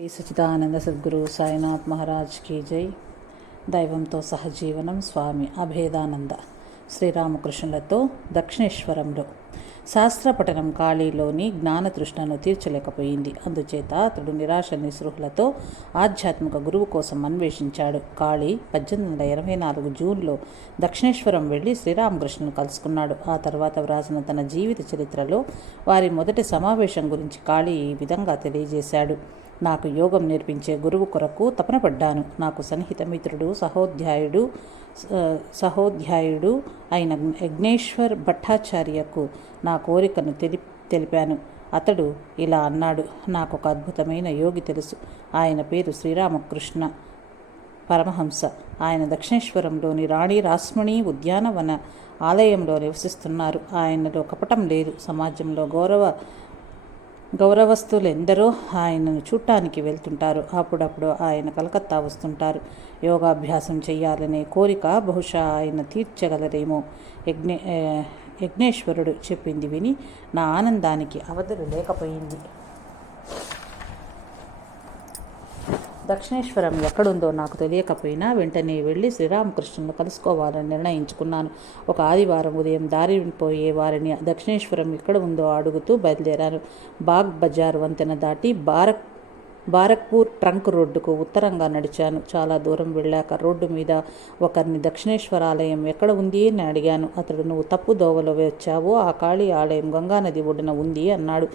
శ్రీ సచిదానంద సద్గురు సాయినాథ్ మహారాజ్ కీ జై. దైవంతో సహజీవనం స్వామి అభేదానంద. శ్రీరామకృష్ణులతో దక్షిణేశ్వరంలో. శాస్త్రపఠనం ఖాళీలోని జ్ఞానతృష్ణను తీర్చలేకపోయింది. అందుచేత అతడు నిరాశ నిస్పృహలతో ఆధ్యాత్మిక గురువు కోసం అన్వేషించాడు. కాళీ పద్దెనిమిది వందల ఇరవై నాలుగు జూన్లో దక్షిణేశ్వరం వెళ్ళి శ్రీరామకృష్ణను కలుసుకున్నాడు. ఆ తర్వాత వ్రాసిన తన జీవిత చరిత్రలో వారి మొదటి సమావేశం గురించి కాళీ ఈ విధంగా తెలియజేశాడు. నాకు యోగం నేర్పించే గురువు కొరకు తపన పడ్డాను నాకు సన్నిహిత మిత్రుడు సహోధ్యాయుడు సహోధ్యాయుడు అయిన యజ్ఞేశ్వర్ భట్టాచార్యకు నా కోరికను తెలి తెలిపాను. అతడు ఇలా అన్నాడు. నాకు ఒక అద్భుతమైన యోగి తెలుసు. ఆయన పేరు శ్రీరామకృష్ణ పరమహంస. ఆయన దక్షిణేశ్వరంలోని రాణి రాస్మణి ఉద్యానవన ఆలయంలో నివసిస్తున్నారు. ఆయనలో కపటం లేదు. సమాజంలో గౌరవ గౌరవస్తులు ఎందరో ఆయనను చూడటానికి వెళ్తుంటారు. అప్పుడప్పుడు ఆయన కలకత్తా వస్తుంటారు. యోగాభ్యాసం చేయాలనే కోరిక బహుశా ఆయన తీర్చగలరేమో యజ్ఞ యజ్ఞేశ్వరుడు చెప్పింది విని నా ఆనందానికి అవధులు లేకపోయింది. దక్షిణేశ్వరం ఎక్కడుందో నాకు తెలియకపోయినా వెంటనే వెళ్ళి శ్రీరామకృష్ణును కలుసుకోవాలని నిర్ణయించుకున్నాను. ఒక ఆదివారం ఉదయం దారి పోయే వారిని దక్షిణేశ్వరం ఎక్కడ ఉందో అడుగుతూ బయలుదేరాను. బాగ్ బజార్ వంతెన దాటి బారక్ బారక్పూర్ ట్రంక్ రోడ్డుకు ఉత్తరంగా నడిచాను. చాలా దూరం వెళ్ళాక రోడ్డు మీద ఒకరిని దక్షిణేశ్వర ఆలయం ఎక్కడ ఉంది అని అడిగాను. అతడు నువ్వు తప్పు దోవలో వచ్చావో ఆ కాళీ ఆలయం గంగానది ఒడ్డున ఉంది అన్నాడు.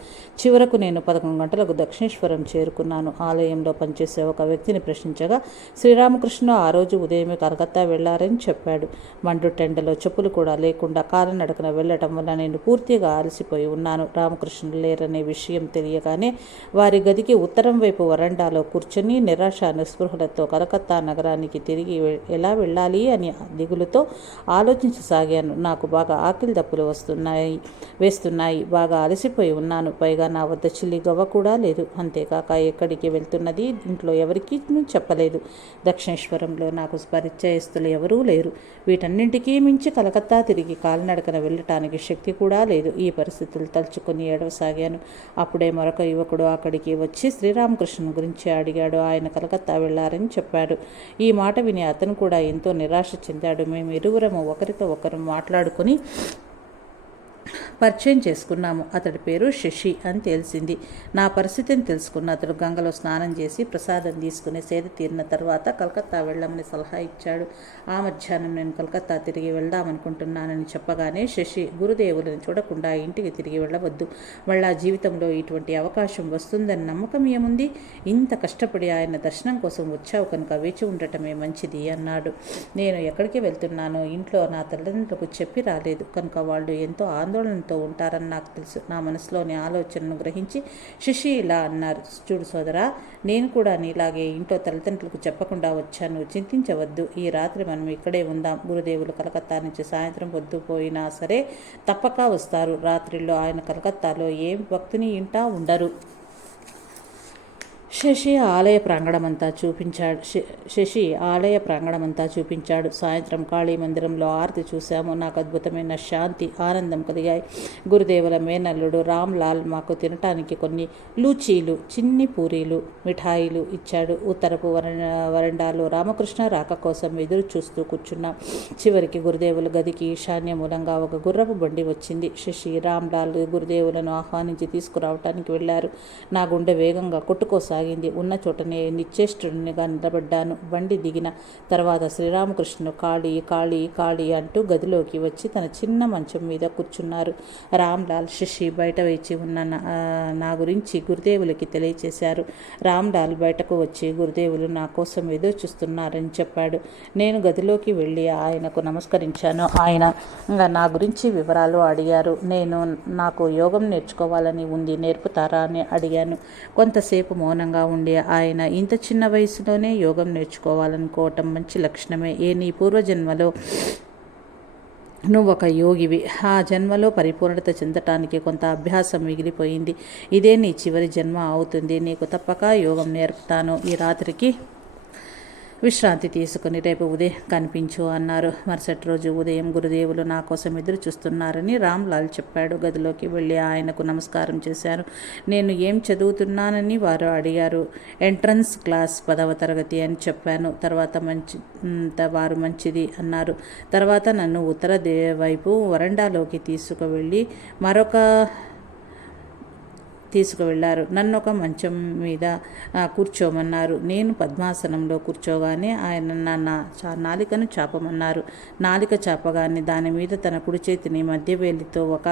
చివరకు నేను పదకొండు గంటలకు దక్షిణేశ్వరం చేరుకున్నాను. ఆలయంలో పనిచేసే ఒక వ్యక్తిని ప్రశ్నించగా శ్రీరామకృష్ణ ఆ రోజు ఉదయమే కలకత్తా వెళ్ళారని చెప్పాడు. మండు టెండలో చెప్పులు కూడా లేకుండా కాలినడకన వెళ్ళటం వల్ల నేను పూర్తిగా అలసిపోయి ఉన్నాను. రామకృష్ణ లేరనే విషయం తెలియగానే వారి గదికి ఉత్తరం వైపు వరండాలో కూర్చుని నిరాశ నిస్పృహలతో కలకత్తా నగరానికి తిరిగి ఎలా వెళ్ళాలి అని దిగులుతో ఆలోచించసాగాను. నాకు బాగా ఆకలి దప్పులు వస్తున్నాయి వేస్తున్నాయి. బాగా అలసిపోయి ఉన్నాను. పైగా నా వద్ద చిల్లి గవ్వ కూడా లేదు. అంతేకాక ఎక్కడికి వెళ్తున్నది ఇంట్లో ఎవరికీ చెప్పలేదు. దక్షిణేశ్వరంలో నాకు పరిచయస్తులు ఎవరూ లేరు. వీటన్నింటికీ మించి కలకత్తా తిరిగి కాలినడకన వెళ్ళటానికి శక్తి కూడా లేదు. ఈ పరిస్థితులు తలుచుకొని ఏడవసాగాను. అప్పుడే మరొక యువకుడు అక్కడికి వచ్చి శ్రీరామకృష్ణ కృష్ణ గురించి అడిగాడు. ఆయన కలకత్తా వెళ్ళారని చెప్పాడు. ఈ మాట విని అతను కూడా ఎంతో నిరాశ చెందాడు. మేము ఇరువురము ఒకరితో ఒకరు మాట్లాడుకుని పరిచయం చేసుకున్నాము. అతడి పేరు శశి అని తెలిసింది. నా పరిస్థితిని తెలుసుకున్న అతడు గంగలో స్నానం చేసి ప్రసాదం తీసుకుని సేద తీరిన తర్వాత కలకత్తా వెళ్ళమని సలహా ఇచ్చాడు. ఆ మధ్యాహ్నం నేను కలకత్తా తిరిగి వెళ్దామనుకుంటున్నానని చెప్పగానే శశి గురుదేవులను చూడకుండా ఇంటికి తిరిగి వెళ్ళవద్దు. మళ్ళా జీవితంలో ఇటువంటి అవకాశం వస్తుందని నమ్మకం ఏముంది? ఇంత కష్టపడి ఆయన దర్శనం కోసం వచ్చావు కనుక వేచి ఉండటమే మంచిది అన్నాడు. నేను ఎక్కడికి వెళ్తున్నానో ఇంట్లో నా తల్లిదండ్రులకు చెప్పి రాలేదు. కనుక వాళ్ళు ఎంతో ఆందోళనతో ఉంటారని నాకు తెలుసు. నా మనసులోని ఆలోచనను గ్రహించి శశి ఇలా అన్నారు చూడు సోదరా నేను కూడా నీలాగే ఇంట్లో తల్లిదండ్రులకు చెప్పకుండా వచ్చాను. చింతించవద్దు. ఈ రాత్రి మనం ఇక్కడే ఉందాం. గురుదేవులు కలకత్తా నుంచి సాయంత్రం పొద్దు పోయినా సరే తప్పక వస్తారు. రాత్రిలో ఆయన కలకత్తాలో ఏం భక్తిని ఇంటా ఉండరు. శశి ఆలయ ప్రాంగణమంతా చూపించాడు. శశి ఆలయ ప్రాంగణమంతా చూపించాడు. సాయంత్రం కాళీ మందిరంలో ఆరతి చూశాము. నాకు అద్భుతమైన శాంతి ఆనందం కలిగాయి. గురుదేవుల మేనల్లుడు రామ్ లాల్ మాకు తినటానికి కొన్ని లూచీలు చిన్ని పూరీలు మిఠాయిలు ఇచ్చాడు. ఉత్తరపు వర వరండాలో రామకృష్ణ రాక కోసం ఎదురు చూస్తూ కూర్చున్నాం. చివరికి గురుదేవుల గదికి ఈశాన్య మూలంగా ఒక గుర్రపు బండి వచ్చింది. శశి రామ్ లాల్ గురుదేవులను ఆహ్వానించి తీసుకురావటానికి వెళ్ళారు. నా గుండె వేగంగా కొట్టుకోసాగి సాగింది. ఉన్న చోటనే నిశ్చేష్టునిగా నిలబడ్డాను. బండి దిగిన తర్వాత శ్రీరామకృష్ణుడు ఖాళీ కాళీ కాళీ అంటూ గదిలోకి వచ్చి తన చిన్న మంచం మీద కూర్చున్నారు. రామ్లాల్ శశి బయట వేచి ఉన్న నా గురించి గురుదేవులకి తెలియచేశారు. రామ్లాల్ బయటకు వచ్చి గురుదేవులు నా కోసం ఏదో చూస్తున్నారని చెప్పాడు. నేను గదిలోకి వెళ్ళి ఆయనకు నమస్కరించాను. ఆయన నా గురించి వివరాలు అడిగారు. నేను నాకు యోగం నేర్చుకోవాలని ఉంది. నేర్పుతారా? అని అడిగాను. కొంతసేపు మౌనంగా దూరంగా ఉండే ఆయన ఇంత చిన్న వయసులోనే యోగం నేర్చుకోవాలనుకోవటం మంచి లక్షణమే. ఏ నీ పూర్వజన్మలో నువ్వు ఒక యోగివి. ఆ జన్మలో పరిపూర్ణత చెందటానికి కొంత అభ్యాసం మిగిలిపోయింది. ఇదే నీ చివరి జన్మ అవుతుంది. నీకు తప్పక యోగం నేర్పుతాను. ఈ రాత్రికి విశ్రాంతి తీసుకుని రేపు ఉదయం కనిపించు అన్నారు. మరుసటి రోజు ఉదయం గురుదేవులు నా కోసం ఎదురు చూస్తున్నారని రామ్లాల్ చెప్పాడు. గదిలోకి వెళ్ళి ఆయనకు నమస్కారం చేశాను నేను ఏం చదువుతున్నానని వారు అడిగారు. ఎంట్రన్స్ క్లాస్ పదవ తరగతి అని చెప్పాను. తర్వాత మంచి వారు మంచిది అన్నారు. తర్వాత నన్ను ఉత్తర దే వైపు వరండాలోకి తీసుకువెళ్ళి మరొక తీసుకువెళ్ళారు నన్ను ఒక మంచం మీద కూర్చోమన్నారు. నేను పద్మాసనంలో కూర్చోగానే ఆయన నా చా నాలికను చాపమన్నారు. నాలిక చాపగానే దాని మీద తన కుడి చేతిని మధ్యవేలితో ఒక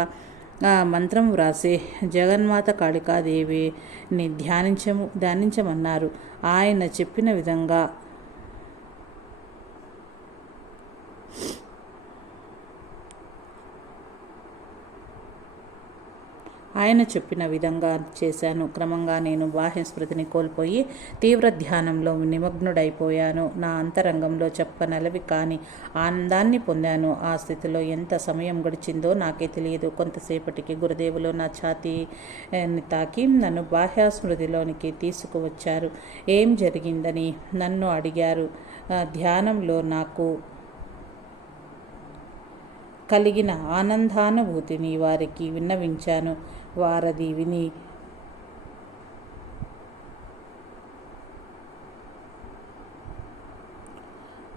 మంత్రం వ్రాసి జగన్మాత కాళికాదేవిని ధ్యానించము ధ్యానించమన్నారు. ఆయన చెప్పిన విధంగా ఆయన చెప్పిన విధంగా చేశాను. క్రమంగా నేను బాహ్య స్మృతిని కోల్పోయి తీవ్ర ధ్యానంలో నిమగ్నుడైపోయాను. నా అంతరంగంలో చెప్పనలవి కాని ఆనందాన్ని పొందాను. ఆ స్థితిలో ఎంత సమయం గడిచిందో నాకే తెలియదు. కొంతసేపటికి గురుదేవులు నా ఛాతీ తాకి నన్ను బాహ్య స్మృతిలోనికి తీసుకువచ్చారు. ఏం జరిగిందని నన్ను అడిగారు. ధ్యానంలో నాకు కలిగిన ఆనందానుభూతిని వారికి విన్నవించాను. వారది విని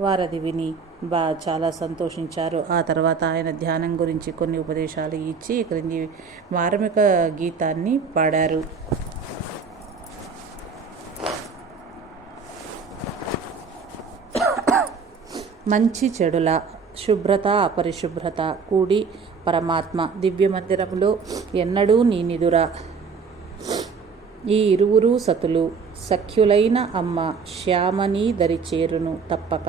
వారది విని బా చాలా సంతోషించారు. ఆ తర్వాత ఆయన ధ్యానం గురించి కొన్ని ఉపదేశాలు ఇచ్చి క్రింది మార్మిక గీతాన్ని పాడారు. మంచి చెడుల శుభ్రత అపరిశుభ్రత కూడి పరమాత్మ దివ్య మందిరంలో ఎన్నడూ నీ నిదుర. ఈ ఇరువురు సతులు సఖ్యులైన అమ్మ శ్యామని దరి చేరును తప్పక.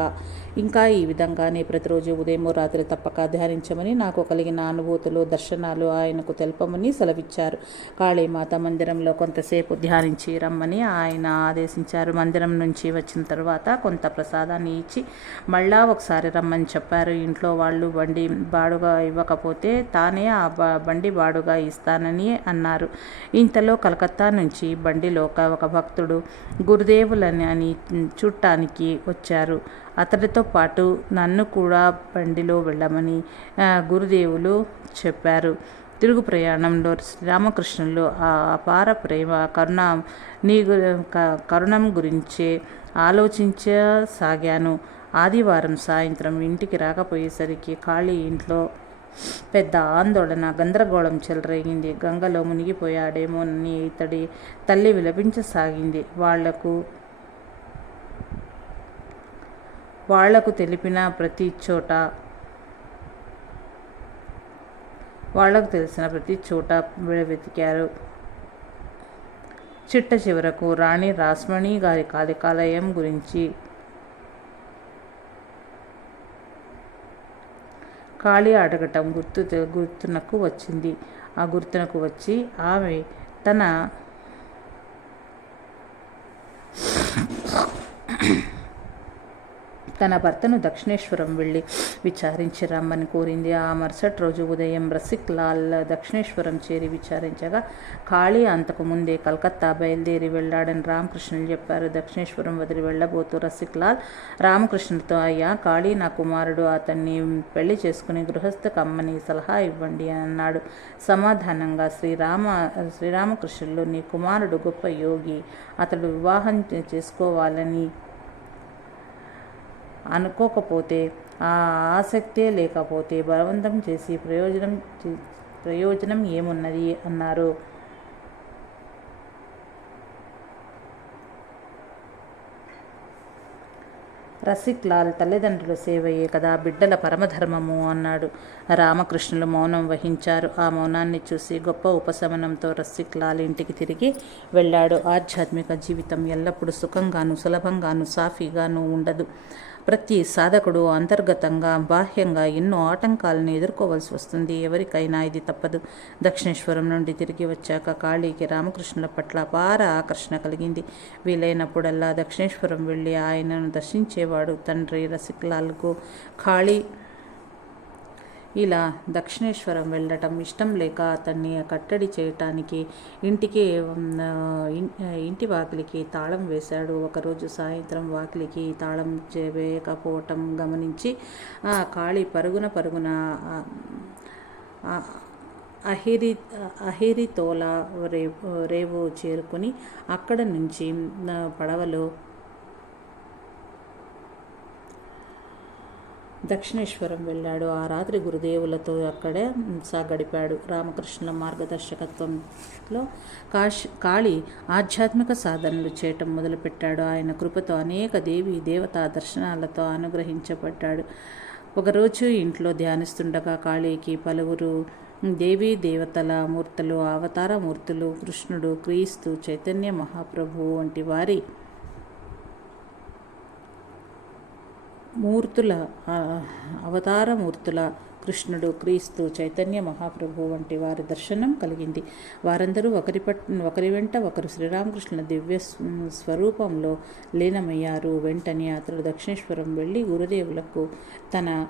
ఇంకా ఈ విధంగానే ప్రతిరోజు ఉదయం రాత్రి తప్పక ధ్యానించమని నాకు కలిగిన అనుభూతులు దర్శనాలు ఆయనకు తెలపమని సెలవిచ్చారు. కాళీమాత మందిరంలో కొంతసేపు ధ్యానించి రమ్మని ఆయన ఆదేశించారు. మందిరం నుంచి వచ్చిన తర్వాత కొంత ప్రసాదాన్ని ఇచ్చి మళ్ళా ఒకసారి రమ్మని చెప్పారు. ఇంట్లో వాళ్ళు బండి బాడుగా ఇవ్వకపోతే తానే ఆ బండి బాడుగా ఇస్తానని అన్నారు. ఇంతలో కలకత్తా నుంచి బండిలో ఒక భక్తుడు గురుదేవులని అని చూడటానికి వచ్చారు. అతడితో పాటు నన్ను కూడా బండిలో వెళ్ళమని గురుదేవులు చెప్పారు. తిరుగు ప్రయాణంలో శ్రీరామకృష్ణులు ఆ అపార ప్రేమ కరుణ నీ కరుణం గురించే ఆలోచించసాగాను. ఆదివారం సాయంత్రం ఇంటికి రాకపోయేసరికి ఖాళీ ఇంట్లో పెద్ద ఆందోళన గందరగోళం చెలరేగింది. గంగలో మునిగిపోయాడేమోనని ఇతడి తల్లి విలపించసాగింది. వాళ్ళకు వాళ్ళకు తెలిపిన ప్రతి చోట వాళ్ళకు తెలిసిన ప్రతి చోట వెతికారు. చిట్ట చివరకు రాణి రాస్మణి గారి కాలికాలయం గురించి ఖాళీ అడగటం గుర్తు గుర్తునకు వచ్చింది. ఆ గుర్తునకు వచ్చి ఆమె తన తన భర్తను దక్షిణేశ్వరం వెళ్ళి విచారించి రమ్మని కోరింది. ఆ మరుసటి రోజు ఉదయం రసిక్ లాల్ దక్షిణేశ్వరం చేరి విచారించగా ఖాళీ అంతకు ముందే కలకత్తా బయలుదేరి వెళ్ళాడని రామకృష్ణులు చెప్పారు. దక్షిణేశ్వరం వదిలి వెళ్ళబోతూ రసిక్ లాల్ రామకృష్ణుడితో అయ్యా ఖాళీ నా కుమారుడు అతన్ని పెళ్ళి చేసుకుని గృహస్థకు అమ్మని సలహా ఇవ్వండి అన్నాడు. సమాధానంగా శ్రీరామ శ్రీరామకృష్ణులు నీ కుమారుడు గొప్ప యోగి అతడు వివాహం చేసుకోవాలని అనుకోకపోతే ఆ ఆసక్తే లేకపోతే బలవంతం చేసి ప్రయోజనం ప్రయోజనం ఏమున్నది? అన్నారు. రసిక్లాల్ తల్లిదండ్రుల సేవయే కదా బిడ్డల పరమధర్మము అన్నాడు. రామకృష్ణులు మౌనం వహించారు. ఆ మౌనాన్ని చూసి గొప్ప ఉపశమనంతో రసిక్లాల్ ఇంటికి తిరిగి వెళ్ళాడు. ఆధ్యాత్మిక జీవితం ఎల్లప్పుడూ సుఖంగాను సులభంగాను సాఫీగాను ఉండదు. ప్రతి సాధకుడు అంతర్గతంగా బాహ్యంగా ఎన్నో ఆటంకాలను ఎదుర్కోవాల్సి వస్తుంది. ఎవరికైనా ఇది తప్పదు. దక్షిణేశ్వరం నుండి తిరిగి వచ్చాక కాళీకి రామకృష్ణుల పట్ల అపార ఆకర్షణ కలిగింది. వీలైనప్పుడల్లా దక్షిణేశ్వరం వెళ్ళి ఆయనను దర్శించేవాడు తండ్రి రసిక్లాల్కు ఖాళీ ఇలా దక్షిణేశ్వరం వెళ్ళటం ఇష్టం లేక అతన్ని కట్టడి చేయటానికి ఇంటికి ఇంటి వాకిలికి తాళం వేశాడు. ఒకరోజు సాయంత్రం వాకిలికి తాళం చే- వేయకపోవటం గమనించి ఆ, కాళీ పరుగున పరుగున అహిరి అహిరితోల రేవు రేవు చేరుకుని అక్కడ నుంచి పడవలో దక్షిణేశ్వరం వెళ్ళాడు. ఆ రాత్రి గురుదేవులతో అక్కడే గడిపాడు. రామకృష్ణుల మార్గదర్శకత్వంలో కాశ్ కాళి ఆధ్యాత్మిక సాధనలు చేయటం మొదలుపెట్టాడు. ఆయన కృపతో అనేక దేవి దేవతా దర్శనాలతో అనుగ్రహించబడ్డాడు. ఒకరోజు ఇంట్లో ధ్యానిస్తుండగా కాళీకి పలువురు దేవీ దేవతల మూర్తులు అవతార మూర్తులు కృష్ణుడు క్రీస్తు చైతన్య మహాప్రభువు వంటి వారి మూర్తుల అవతార మూర్తుల కృష్ణుడు క్రీస్తు చైతన్య మహాప్రభు వంటి వారి దర్శనం కలిగింది. వారందరూ ఒకరి పట్ ఒకరి వెంట ఒకరు శ్రీరామకృష్ణుల దివ్య స్వరూపంలో లీనమయ్యారు. వెంటనే అతడు దక్షిణేశ్వరం వెళ్ళి గురుదేవులకు తన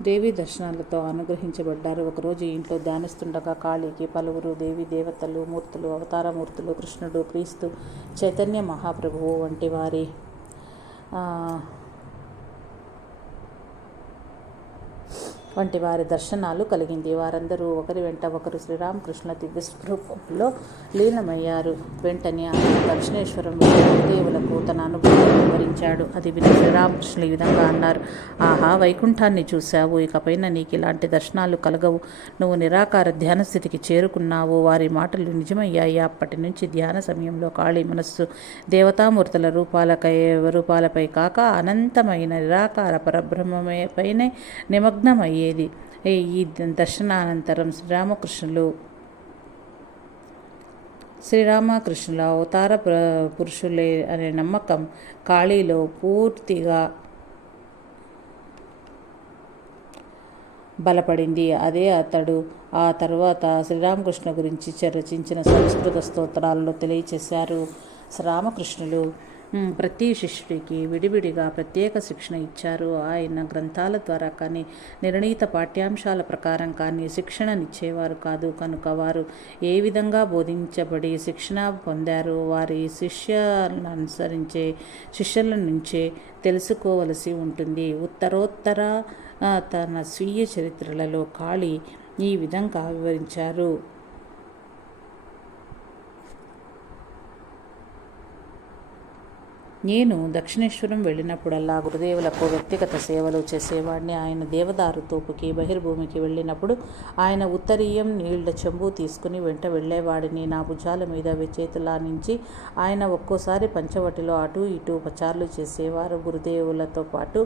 దేవీ దర్శనాలతో అనుగ్రహించబడ్డారు. ఒకరోజు ఇంట్లో ధ్యానిస్తుండగా కాళీకి పలువురు దేవి దేవతలు మూర్తులు అవతారమూర్తులు కృష్ణుడు క్రీస్తు చైతన్య మహాప్రభువు వంటి వారి ఆ, వంటి వారి దర్శనాలు కలిగింది. వారందరూ ఒకరి వెంట ఒకరు శ్రీరామకృష్ణ దివ్య స్వరూపంలో లీనమయ్యారు. వెంటనే ఆయన దక్షిణేశ్వరం దేవులకు తన అనుభూతిని వివరించాడు. అది విని శ్రీరామకృష్ణులు ఈ విధంగా అన్నారు ఆహా వైకుంఠాన్ని చూశావు. ఇకపైన నీకు ఇలాంటి దర్శనాలు కలగవు. నువ్వు నిరాకార ధ్యాన స్థితికి చేరుకున్నావు. వారి మాటలు నిజమయ్యాయి. అప్పటి నుంచి ధ్యాన సమయంలో కాళీ మనస్సు. దేవతామూర్తుల రూపాలకై రూపాలపై కాక అనంతమైన నిరాకార పరబ్రహ్మమే పైనే నిమగ్నమయ్యే ఈ- ఈ దర్శనానంతరం శ్రీరామకృష్ణులు శ్రీరామకృష్ణుల అవతార పురుషులే అనే నమ్మకం కాళీలో పూర్తిగా బలపడింది. అదే అతడు ఆ తర్వాత శ్రీరామకృష్ణ గురించి రచించిన సంస్కృత స్తోత్రాలలో తెలియచేశారు. శ్రీరామకృష్ణులు ప్రతి శిష్యుడికి విడివిడిగా ప్రత్యేక శిక్షణ ఇచ్చారు. ఆయన గ్రంథాల ద్వారా కానీ నిర్ణీత పాఠ్యాంశాల ప్రకారం కానీ శిక్షణనిచ్చేవారు కాదు. కనుక వారు ఏ విధంగా బోధించబడి శిక్షణ పొందారో వారి శిష్యులను అనుసరించే శిష్యుల నుంచే తెలుసుకోవలసి ఉంటుంది. ఉత్తరోత్తర తన స్వీయ చరిత్రలలో కాళీ ఈ విధంగా వివరించారు. నేను దక్షిణేశ్వరం వెళ్ళినప్పుడల్లా గురుదేవులకు వ్యక్తిగత సేవలు చేసేవాడిని ఆయన దేవదారు తోపుకి బహిర్భూమికి వెళ్ళినప్పుడు ఆయన ఉత్తరీయం నీళ్ళ చెంబు తీసుకుని వెంట వెళ్ళేవాడిని. నా భుజాల మీద విచేతులా నుంచి ఆయన ఒక్కోసారి పంచవటిలో అటు ఇటు ఉపచారాలు చేసేవారు. గురుదేవులతో పాటు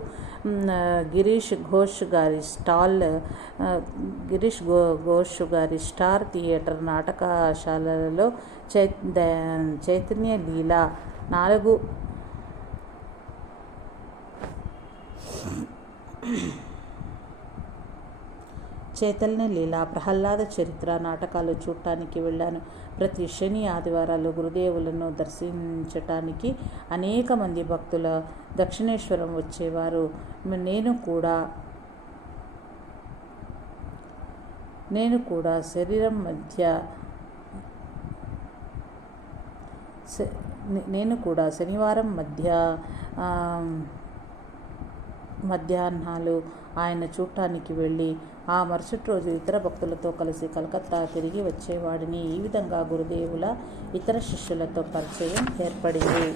గిరీష్ ఘోష్ గారి స్టాల్ గిరీష్ గో ఘోష్ గారి స్టార్ థియేటర్ నాటకశాలలో చై చైతన్య లీల నాలుగు చైతన్య లీల ప్రహ్లాద చరిత్ర నాటకాలు చూడటానికి వెళ్ళాను. ప్రతి శని ఆదివారాలు గురుదేవులను దర్శించటానికి అనేక మంది భక్తుల దక్షిణేశ్వరం వచ్చేవారు. నేను కూడా నేను కూడా శరీరం మధ్య నేను కూడా శనివారం మధ్య మధ్యాహ్నాలు ఆయన చూడటానికి వెళ్ళి ఆ మరుసటి రోజు ఇతర భక్తులతో కలిసి కలకత్తా తిరిగి వచ్చేవాడిని. ఈ విధంగా గురుదేవుల ఇతర శిష్యులతో పరిచయం ఏర్పడింది.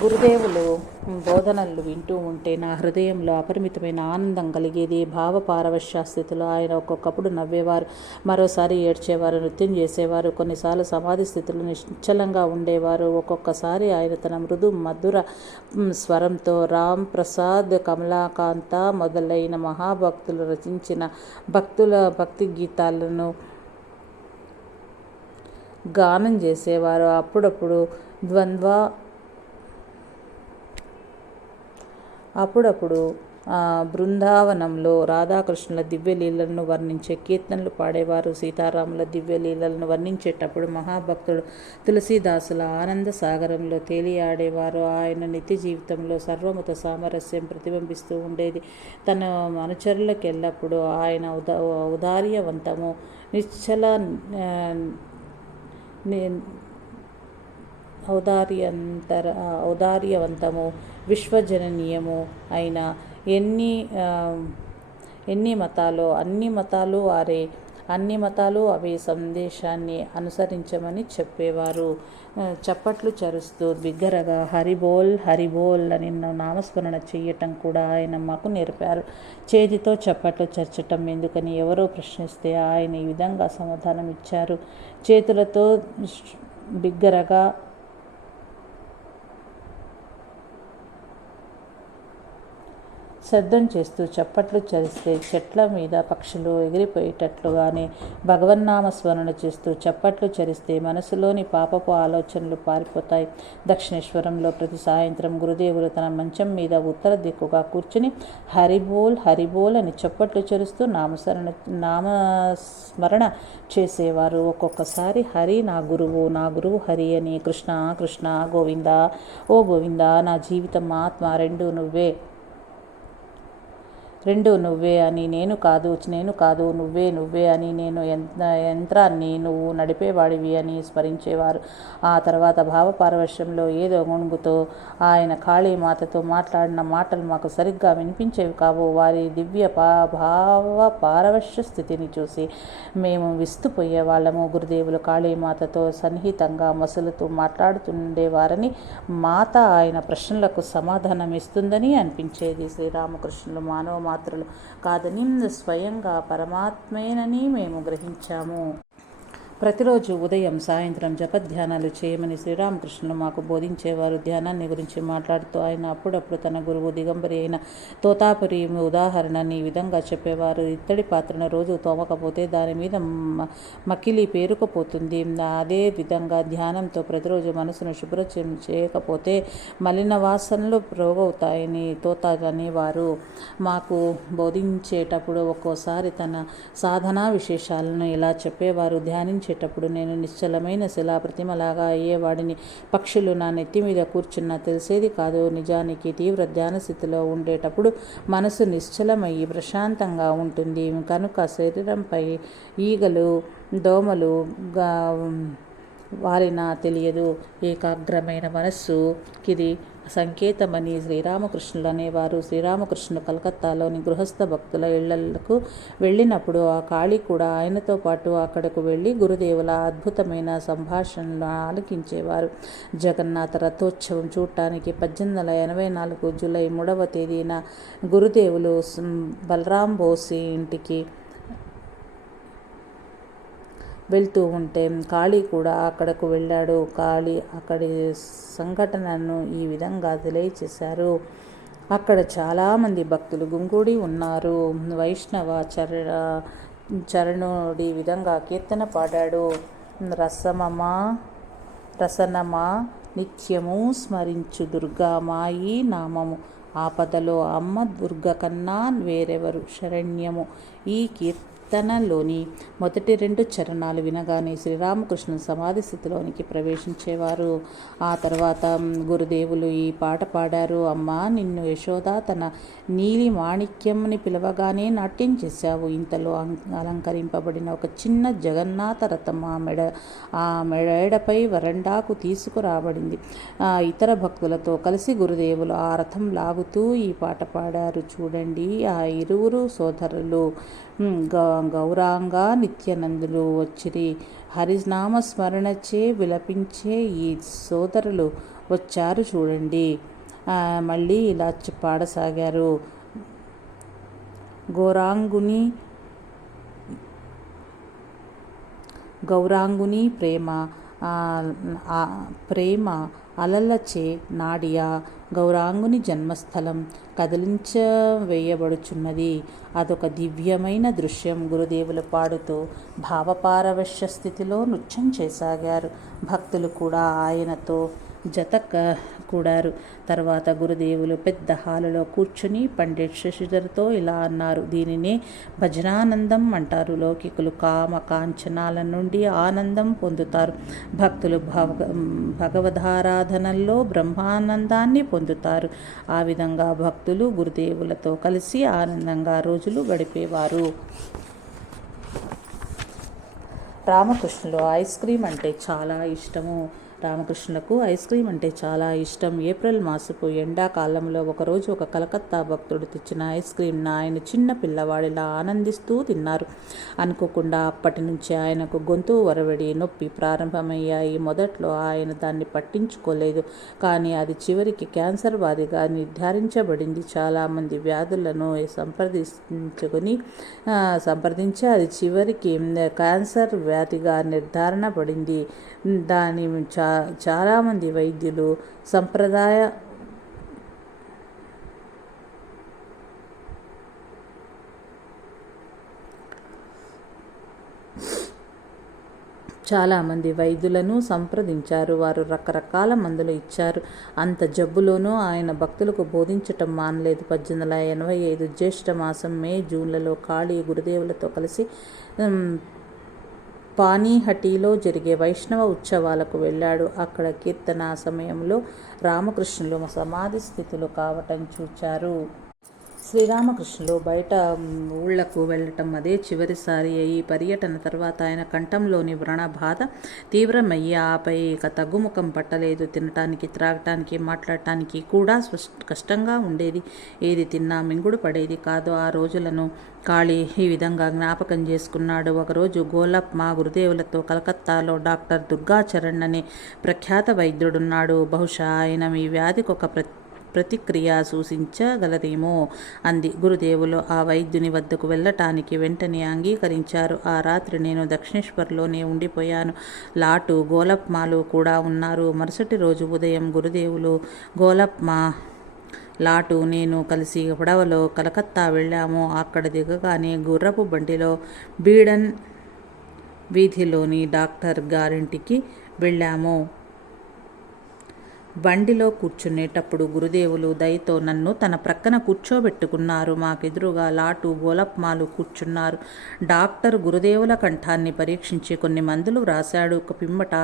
గురుదేవులు బోధనలు వింటూ ఉంటే నా హృదయంలో అపరిమితమైన ఆనందం కలిగేది. భావ పారవశ్య స్థితిలో ఆయన ఒక్కొక్కప్పుడు నవ్వేవారు మరోసారి ఏడ్చేవారు నృత్యం చేసేవారు కొన్నిసార్లు సమాధి స్థితిలో నిశ్చలంగా ఉండేవారు. ఒక్కొక్కసారి ఆయన తన మృదు మధుర స్వరంతో రామ్ ప్రసాద్ కమలాకాంత మొదలైన మహాభక్తులు రచించిన భక్తుల భక్తి గీతాలను గానం చేసేవారు. అప్పుడప్పుడు ద్వంద్వ అప్పుడప్పుడు బృందావనంలో రాధాకృష్ణుల దివ్యలీలలను వర్ణించే కీర్తనలు పాడేవారు. సీతారాముల దివ్యలీలలను వర్ణించేటప్పుడు మహాభక్తుడు తులసీదాసుల ఆనంద సాగరంలో తేలియాడేవారు. ఆయన నిత్య జీవితంలో సర్వమత సామరస్యం ప్రతిబింబిస్తూ ఉండేది. తన అనుచరులకు ఎల్లప్పుడూ ఆయన ఉదా ఉదార్యవంతము నిశ్చల ఔదార్యంతర ఔదార్యవంతము విశ్వజననీయము అయిన ఎన్ని ఎన్ని మతాలు అన్ని మతాలు వారే అన్ని మతాలు అవి సందేశాన్ని అనుసరించమని చెప్పేవారు. చప్పట్లు చరుస్తూ బిగ్గరగా హరిబోల్ హరిబోల్ అని నామస్మరణ చేయటం కూడా ఆయన మాకు నేర్పారు. చేతితో చప్పట్లు చర్చటం ఎందుకని ఎవరో ప్రశ్నిస్తే ఆయన ఈ విధంగా సమాధానం ఇచ్చారు చేతులతో బిగ్గరగా శబ్దం చేస్తూ చప్పట్లు చరిస్తే చెట్ల మీద పక్షులు ఎగిరిపోయేటట్లుగానే భగవన్నామ స్మరణ చేస్తూ చప్పట్లు చరిస్తే మనసులోని పాపపు ఆలోచనలు పారిపోతాయి. దక్షిణేశ్వరంలో ప్రతి సాయంత్రం గురుదేవులు తన మంచం మీద ఉత్తర దిక్కుగా కూర్చుని హరిబోల్ హరిబోల్ అని చప్పట్లు చరుస్తూ నామస్మరణ నామస్మరణ చేసేవారు. ఒక్కొక్కసారి హరి నా గురువు నా గురువు హరి అని కృష్ణ కృష్ణ గోవింద ఓ గోవింద నా జీవితం ఆత్మ రెండు నువ్వే. రెండు నువ్వే అని నేను కాదు నేను కాదు నువ్వే నువ్వే అని నేను యంత్రాన్ని నువ్వు నడిపేవాడివి అని స్మరించేవారు. ఆ తర్వాత భావపారవశ్యంలో ఏదో గొణుగుతో ఆయన కాళీమాతతో మాట్లాడిన మాటలు మాకు సరిగ్గా వినిపించేవి కావు. వారి దివ్య పా భావ పారవశ్య స్థితిని చూసి మేము విస్తుపోయే వాళ్ళము. గురుదేవులు కాళీమాతతో సన్నిహితంగా మసులుతూ మాట్లాడుతుండేవారని మాత ఆయన ప్రశ్నలకు సమాధానం ఇస్తుందని అనిపించేది. శ్రీరామకృష్ణులు మానవ మాత్రలు కాదని స్వయంగా పరమాత్మేనని మేము గ్రహించాము. ప్రతిరోజు ఉదయం సాయంత్రం జపధ్యానాలు చేయమని శ్రీరామకృష్ణులు మాకు బోధించేవారు. ధ్యానాన్ని గురించి మాట్లాడుతూ ఆయన అప్పుడప్పుడు తన గురువు దిగంబరి అయిన తోతాపురి ఉదాహరణని ఈ విధంగా చెప్పేవారు. ఇత్తడి పాత్రను రోజు తోమకపోతే దాని మీద మ- మకిలి పేరుకుపోతుంది. అదే విధంగా ధ్యానంతో ప్రతిరోజు మనసును శుభ్రం చేయకపోతే మలిన వాసనలు రోగవుతాయని తోత అనేవారు. మాకు బోధించేటప్పుడు ఒక్కోసారి తన సాధనా విశేషాలను ఇలా చెప్పేవారు. వచ్చేటప్పుడు నేను నిశ్చలమైన శిలా ప్రతిమలాగా అయ్యేవాడిని పక్షులు నా నెత్తి మీద కూర్చున్నా తెలిసేది కాదు. నిజానికి తీవ్ర ధ్యాన స్థితిలో ఉండేటప్పుడు మనసు నిశ్చలమయ్యి ప్రశాంతంగా ఉంటుంది. కనుక శరీరంపై ఈగలు దోమలు గా వారినా తెలియదు. ఏకాగ్రమైన మనస్సు. కిది సంకేతమని శ్రీరామకృష్ణులు అనేవారు. శ్రీరామకృష్ణుడు కలకత్తాలోని గృహస్థ భక్తుల ఇళ్ళకు వెళ్ళినప్పుడు ఆ కాళీ కూడా ఆయనతో పాటు అక్కడకు వెళ్ళి గురుదేవుల అద్భుతమైన సంభాషణలు ఆలకించేవారు. జగన్నాథ రథోత్సవం చూడటానికి పద్దెనిమిది వందల ఎనభై నాలుగు జూలై మూడవ తేదీన గురుదేవులు బలరాం బోసి ఇంటికి వెళ్తూ ఉంటే కాళీ కూడా అక్కడకు వెళ్ళాడు. కాళీ అక్కడి సంఘటనను ఈ విధంగా తెలియచేశారు. అక్కడ చాలామంది భక్తులు గుంగూడి ఉన్నారు. వైష్ణవ చర చరణుడి విధంగా కీర్తన పాడాడు. రసమమా రసనమా నిత్యము స్మరించు దుర్గామాయి నామము. ఆపదలో అమ్మ దుర్గ కన్నా వేరెవరు? శరణ్యము. ఈ కీర్తనలోని మొదటి రెండు చరణాలు వినగానే శ్రీరామకృష్ణ సమాధి స్థితిలోనికి ప్రవేశించేవారు. ఆ తర్వాత గురుదేవులు ఈ పాట పాడారు. అమ్మా నిన్ను యశోద తన నీలి మాణిక్యంని పిలవగానే నాట్యం చేశావు. ఇంతలో అలంకరింపబడిన ఒక చిన్న జగన్నాథ రథం ఆ మెడ ఆ మెడపై వరండాకు తీసుకురాబడింది. ఇతర భక్తులతో కలిసి గురుదేవులు ఆ రథం లాగుతూ ఈ పాట పాడారు. చూడండి ఆ ఇరువురు సోదరులు గౌరాంగ నిత్యానందులు వచ్చిరి. హరినామ స్మరణచే విలపించే ఈ సోదరులు వచ్చారు చూడండి. మళ్ళీ ఇలా పాడసాగారు. గౌరాంగుని గౌరాంగుని ప్రేమ ప్రేమ అలలచే నాడియా గౌరాంగుని జన్మస్థలం కదిలించవేయబడుచున్నది. అదొక దివ్యమైన దృశ్యం. గురుదేవులు పాడుతూ భావపారవశ్య స్థితిలో నృత్యం చేసాగారు. భక్తులు కూడా ఆయనతో జత కూడారు. తర్వాత గురుదేవులు పెద్ద హాలులో కూర్చుని పండిట్ శశిధర్తో ఇలా అన్నారు. దీనినే భజనానందం అంటారు. లౌకికులు కామ కాంచనాల నుండి ఆనందం పొందుతారు. భక్తులు భగ భగవదారాధనల్లో బ్రహ్మానందాన్ని పొందుతారు. ఆ విధంగా భక్తులు గురుదేవులతో కలిసి ఆనందంగా రోజులు గడిపేవారు. రామకృష్ణులు ఐస్ క్రీమ్ అంటే చాలా ఇష్టము. రామకృష్ణులకు ఐస్ క్రీమ్ అంటే చాలా ఇష్టం. ఏప్రిల్ మాసపు ఎండాకాలంలో ఒకరోజు ఒక కలకత్తా భక్తుడు తెచ్చిన ఐస్ క్రీమ్ను ఆయన చిన్న పిల్లవాడిలా ఆనందిస్తూ తిన్నారు. అనుకోకుండా అప్పటి నుంచి ఆయనకు గొంతు వరవడి నొప్పి ప్రారంభమయ్యాయి. మొదట్లో ఆయన దాన్ని పట్టించుకోలేదు. కానీ అది చివరికి క్యాన్సర్ వ్యాధిగా నిర్ధారించబడింది. చాలామంది వ్యాధులను సంప్రదించుకొని సంప్రదించి అది చివరికి క్యాన్సర్ వ్యాధిగా నిర్ధారణ పడింది దాని చాలా చాలామంది వైద్యులు సంప్రదాయ చాలామంది వైద్యులను సంప్రదించారు. వారు రకరకాల మందులు ఇచ్చారు. అంత జబ్బులోనూ ఆయన భక్తులకు బోధించటం మానలేదు. పద్దెనిమిది వందల ఎనభై ఐదు జ్యేష్ఠ మాసం మే జూన్లలో కాళీ గురుదేవులతో కలిసి పానీహటిలో జరిగే వైష్ణవ ఉత్సవాలకు వెళ్ళాడు. అక్కడ కీర్తన సమయంలో రామకృష్ణులు సమాధి స్థితులు కావటం చూచారు. శ్రీరామకృష్ణులు బయట ఊళ్ళకు వెళ్ళటం అదే చివరిసారి. ఈ పర్యటన తర్వాత ఆయన కంఠంలోని వ్రణ బాధ తీవ్రమయ్యి ఆపై ఇక తగ్గుముఖం పట్టలేదు. తినటానికి త్రాగటానికి మాట్లాడటానికి కూడా స్పష్ట కష్టంగా ఉండేది. ఏది తిన్నా మింగుడు పడేది కాదు. ఆ రోజులను కాళీ ఈ విధంగా జ్ఞాపకం చేసుకున్నాడు. ఒకరోజు గోలప్ మా గురుదేవులతో కలకత్తాలో డాక్టర్ దుర్గాచరణ్ అనే ప్రఖ్యాత వైద్యుడున్నాడు. బహుశా ఆయన మీ వ్యాధికి ఒక ప్రత్యేక ప్రతిక్రియ సూచించగలదేమో అంది. గురుదేవులు ఆ వైద్యుని వద్దకు వెళ్ళటానికి వెంటనే అంగీకరించారు. ఆ రాత్రి నేను దక్షిణేశ్వర్లోనే ఉండిపోయాను. లాటు గోలప్మాలు కూడా ఉన్నారు. మరుసటి రోజు ఉదయం గురుదేవులు గోలప్మా లాటు నేను కలిసి పడవలో కలకత్తా వెళ్ళాము. అక్కడ దిగగానే గుర్రపు బండిలో బీడన్ వీధిలోని డాక్టర్ గారింటికి వెళ్ళాము. బండిలో కూర్చునేటప్పుడు గురుదేవులు దయతో నన్ను తన ప్రక్కన కూర్చోబెట్టుకున్నారు. మాకెదురుగా లాటు గోలప్మాలు కూర్చున్నారు. డాక్టర్ గురుదేవుల కంఠాన్ని పరీక్షించి కొన్ని మందులు వ్రాశాడు. ఒక పిమ్మట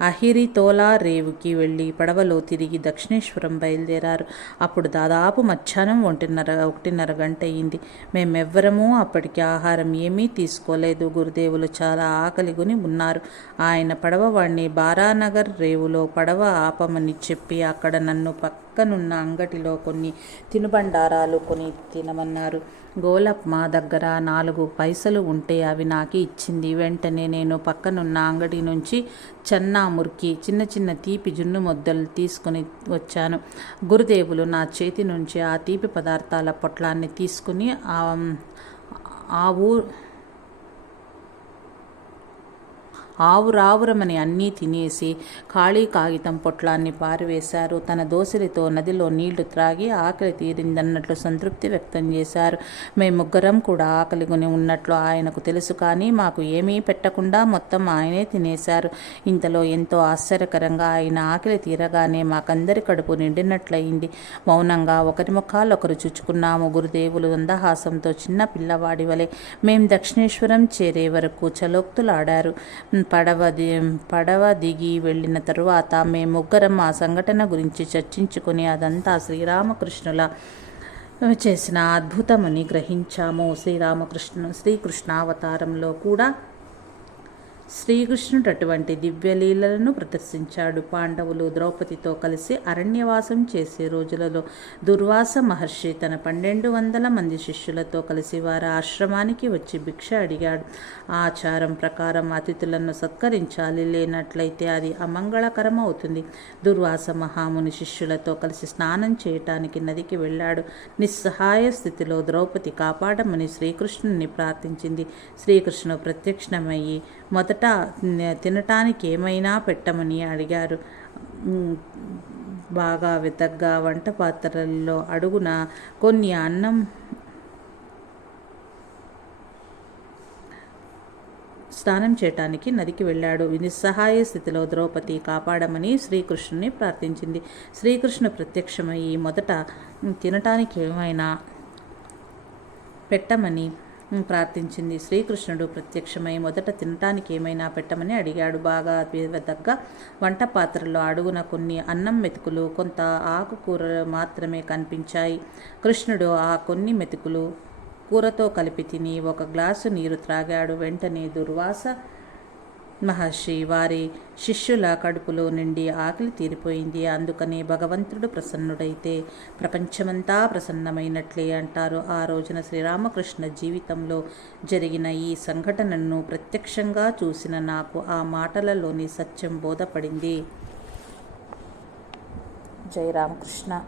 అహిరితోలా రేవుకి వెళ్ళి పడవలో తిరిగి దక్షిణేశ్వరం బయలుదేరారు. అప్పుడు దాదాపు మధ్యాహ్నం ఒంటిన్నర ఒకటిన్నర గంట అయింది. మేమెవ్వరమూ అప్పటికి ఆహారం ఏమీ తీసుకోలేదు. గురుదేవులు చాలా ఆకలిగొని ఉన్నారు. ఆయన పడవ వాడిని బారానగర్ రేవులో పడవ ఆపమని చెప్పి అక్కడ నన్ను పక్కనున్న అంగటిలో కొన్ని తినుబండారాలు కొని తినమన్నారు. గోలప్ మా దగ్గర నాలుగు పైసలు ఉంటే అవి నాకు ఇచ్చింది. వెంటనే నేను పక్కనున్న అంగడి నుంచి చన్నా మురికి చిన్న చిన్న తీపి జున్ను ముద్దలు తీసుకుని వచ్చాను. గురుదేవులు నా చేతి నుంచి ఆ తీపి పదార్థాల పొట్లాన్ని తీసుకుని ఆ ఊ ఆవురావురమని అన్నీ తినేసి ఖాళీ కాగితం పొట్లాన్ని పారివేశారు. తన దోసిలితో నదిలో నీళ్ళు త్రాగి ఆకలి తీరిందన్నట్లు సంతృప్తి వ్యక్తం చేశారు. మేము ముగ్గురం కూడా ఆకలిగొని ఉన్నట్లు ఆయనకు తెలుసు కానీ మాకు ఏమీ పెట్టకుండా మొత్తం ఆయనే తినేశారు. ఇంతలో ఎంతో ఆశ్చర్యకరంగా ఆయన ఆకలి తీరగానే మాకందరి కడుపు నిండినట్లయింది. మౌనంగా ఒకరి ముఖాలు ఒకరు చుచ్చుకున్నాము గురుదేవులు అందహాసంతో చిన్న పిల్లవాడి వలె మేం దక్షిణేశ్వరం చేరే వరకు చలోక్తులాడారు. పడవ ది పడవ దిగి వెళ్ళిన తరువాత మేము ముగ్గురం ఆ సంఘటన గురించి చర్చించుకుని అదంతా శ్రీరామకృష్ణుల చేసిన అద్భుతమని గ్రహించాము. శ్రీరామకృష్ణ శ్రీకృష్ణావతారంలో కూడా శ్రీకృష్ణుడు అటువంటి దివ్యలీలలను ప్రదర్శించాడు. పాండవులు ద్రౌపదితో కలిసి అరణ్యవాసం చేసే రోజులలో దుర్వాస మహర్షి తన పన్నెండు వందల మంది శిష్యులతో కలిసి వారి ఆశ్రమానికి వచ్చి భిక్ష అడిగాడు. ఆచారం ప్రకారం అతిథులను సత్కరించాలి లేనట్లయితే అది అమంగళకరం అవుతుంది. దుర్వాస మహాముని శిష్యులతో కలిసి స్నానం చేయటానికి నదికి వెళ్ళాడు. నిస్సహాయ స్థితిలో ద్రౌపది కాపాడమని శ్రీకృష్ణుని ప్రార్థించింది. శ్రీకృష్ణుడు ప్రత్యక్షమయ్యి మొదట తినటానికి ఏమైనా పెట్టమని అడిగారు. బాగా వెతగ్గా వంట పాత్రలలో అడుగున కొన్ని అన్నం స్నానం చేయటానికి నదికి వెళ్ళాడు. నిస్సహాయ స్థితిలో ద్రౌపది కాపాడమని శ్రీకృష్ణుని ప్రార్థించింది. శ్రీకృష్ణ ప్రత్యక్షమయ్యి మొదట తినటానికి ఏమైనా పెట్టమని ప్రార్థించింది. శ్రీకృష్ణుడు ప్రత్యక్షమై మొదట తినటానికి ఏమైనా పెట్టమని అడిగాడు. బాగా దగ్గ వంట పాత్రలో అడుగున కొన్ని అన్నం మెతుకులు కొంత ఆకుకూర మాత్రమే కనిపించాయి. కృష్ణుడు ఆ కొన్ని మెతుకులు కూరతో కలిపి తిని ఒక గ్లాసు నీరు త్రాగాడు. వెంటనే దుర్వాస మహర్షి వారి శిష్యుల కడుపులో నుండి ఆకలి తీరిపోయింది. అందుకని భగవంతుడు ప్రసన్నుడైతే ప్రపంచమంతా ప్రసన్నమైనట్లే అంటారు. ఆ రోజున శ్రీరామకృష్ణ జీవితంలో జరిగిన ఈ సంఘటనను ప్రత్యక్షంగా చూసిన నాకు ఆ మాటలలోని సత్యం బోధపడింది. జై రామకృష్ణ.